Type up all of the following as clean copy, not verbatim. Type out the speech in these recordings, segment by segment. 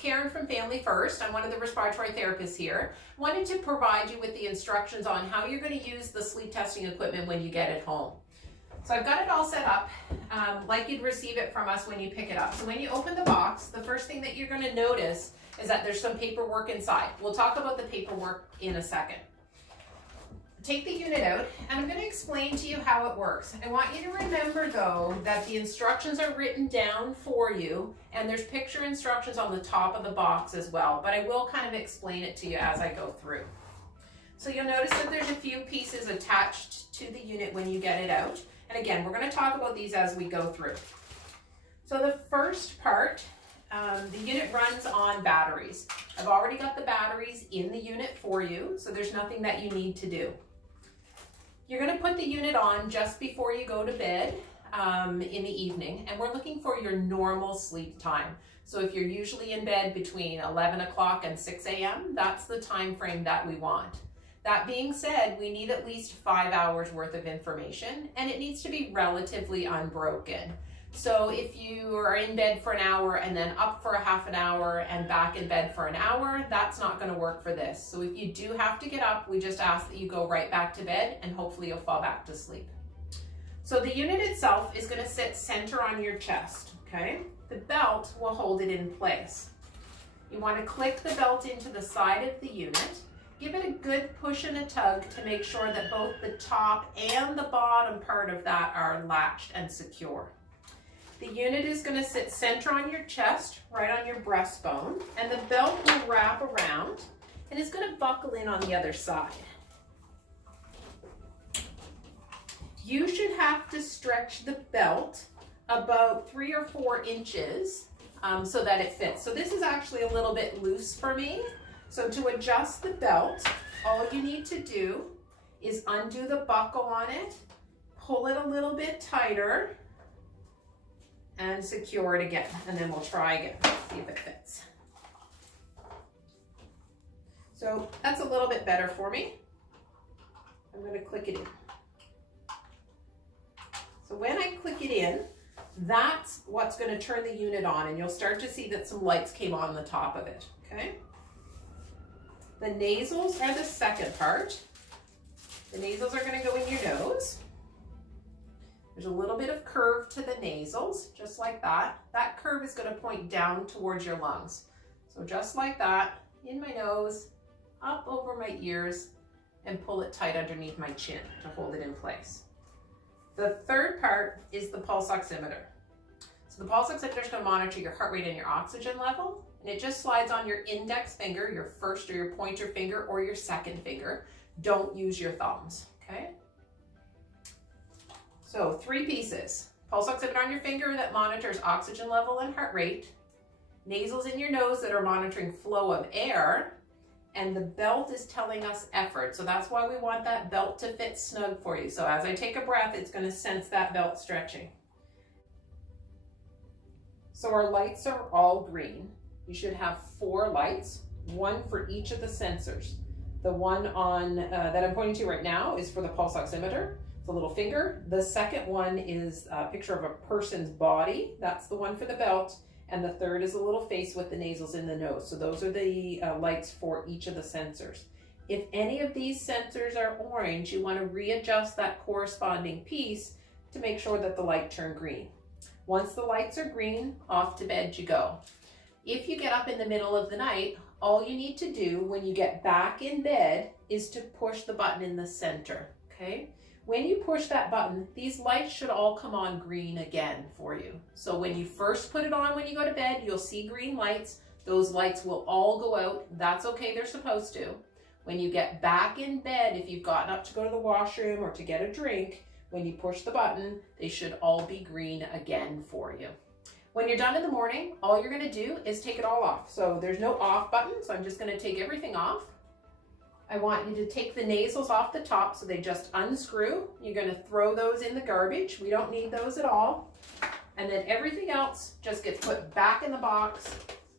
Karen from Family First. I'm one of the respiratory therapists here. Wanted to provide you with the instructions on how you're going to use the sleep testing equipment when you get it home. So I've got it all set up like you'd receive it from us when you pick it up. So when you open the box, the first thing that you're going to notice is that there's some paperwork inside. We'll talk about the paperwork in a second. Take the unit out, and I'm going to explain to you how it works. I want you to remember, though, that the instructions are written down for you, and there's picture instructions on the top of the box as well, but I will kind of explain it to you as I go through. So you'll notice that there's a few pieces attached to the unit when you get it out, and again, we're going to talk about these as we go through. So the first part, the unit runs on batteries. I've already got the batteries in the unit for you, so there's nothing that you need to do. You're going to put the unit on just before you go to bed in the evening, and we're looking for your normal sleep time. So if you're usually in bed between 11 o'clock and 6 a.m., that's the time frame that we want. That being said, we need at least 5 hours worth of information, and it needs to be relatively unbroken. So if you are in bed for an hour and then up for a half an hour and back in bed for an hour, that's not going to work for this. So if you do have to get up, we just ask that you go right back to bed and hopefully you'll fall back to sleep. So the unit itself is going to sit center on your chest, okay? The belt will hold it in place. You want to click the belt into the side of the unit. Give it a good push and a tug to make sure that both the top and the bottom part of that are latched and secure. The unit is going to sit center on your chest, right on your breastbone, and the belt will wrap around and it's going to buckle in on the other side. You should have to stretch the belt about 3 or 4 inches so that it fits. So this is actually a little bit loose for me. So to adjust the belt, all you need to do is undo the buckle on it, pull it a little bit tighter, and secure it again, and then we'll try again, see if it fits. So that's a little bit better for me. I'm going to click it in. So when I click it in, that's what's going to turn the unit on, and you'll start to see that some lights came on the top of it, okay? The nasals are the second part. The nasals are going to go in your nose. There's a little bit of curve to the nasals, just like that. That curve is going to point down towards your lungs. So just like that, in my nose, up over my ears, and pull it tight underneath my chin to hold it in place. The third part is the pulse oximeter. So the pulse oximeter is going to monitor your heart rate and your oxygen level, and it just slides on your index finger, your first or your pointer finger, or your second finger. Don't use your thumbs, okay? So 3 pieces. Pulse oximeter on your finger that monitors oxygen level and heart rate, nasals in your nose that are monitoring flow of air, and the belt is telling us effort. So that's why we want that belt to fit snug for you. So as I take a breath, it's going to sense that belt stretching. So our lights are all green. You should have 4 lights, 1 for each of the sensors. The one on that I'm pointing to right now is for the pulse oximeter. It's a little finger. The second one is a picture of a person's body. That's the one for the belt. And the third is a little face with the nasals in the nose. So those are the lights for each of the sensors. If any of these sensors are orange, you want to readjust that corresponding piece to make sure that the light turned green. Once the lights are green, off to bed you go. If you get up in the middle of the night, all you need to do when you get back in bed is to push the button in the center, okay? When you push that button, these lights should all come on green again for you. So when you first put it on when you go to bed, you'll see green lights. Those lights will all go out. That's okay, they're supposed to. When you get back in bed, if you've gotten up to go to the washroom or to get a drink, when you push the button, they should all be green again for you. When you're done in the morning, all you're going to do is take it all off. So there's no off button, so I'm just going to take everything off. I want you to take the nasals off the top so they just unscrew. You're going to throw those in the garbage. We don't need those at all. And then everything else just gets put back in the box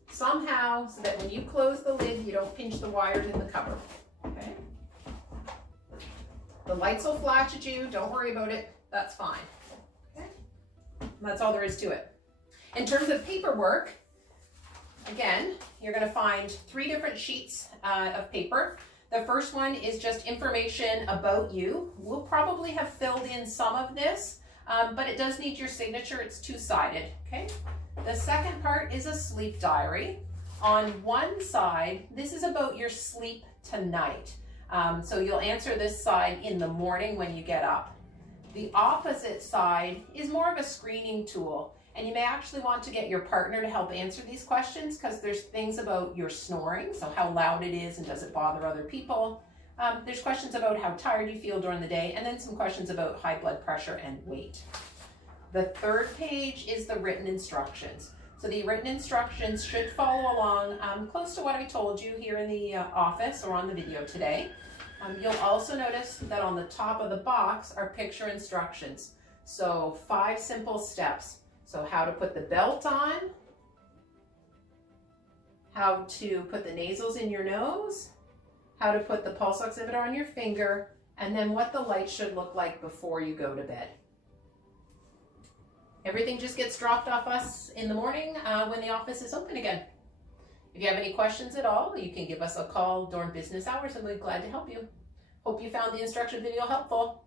somehow so that when you close the lid, you don't pinch the wires in the cover. Okay? The lights will flash at you. Don't worry about it. That's fine. Okay? And that's all there is to it. In terms of paperwork, Again, you're going to find 3 different sheets of paper. The first one is just information about you. We'll probably have filled in some of this, but it does need your signature. It's 2-sided, okay? The second part is a sleep diary. On one side, this is about your sleep tonight. So you'll answer this side in the morning when you get up. The opposite side is more of a screening tool. And you may actually want to get your partner to help answer these questions because there's things about your snoring, so how loud it is and does it bother other people. There's questions about how tired you feel during the day, and then some questions about high blood pressure and weight. The third page is the written instructions. So the written instructions should follow along close to what I told you here in the office or on the video today. You'll also notice that on the top of the box are picture instructions. So 5 simple steps. So how to put the belt on, how to put the nasals in your nose, how to put the pulse oximeter on your finger, and then what the light should look like before you go to bed. Everything just gets dropped off us in the morning when the office is open again. If you have any questions at all, you can give us a call during business hours and we'd be glad to help you. Hope you found the instruction video helpful.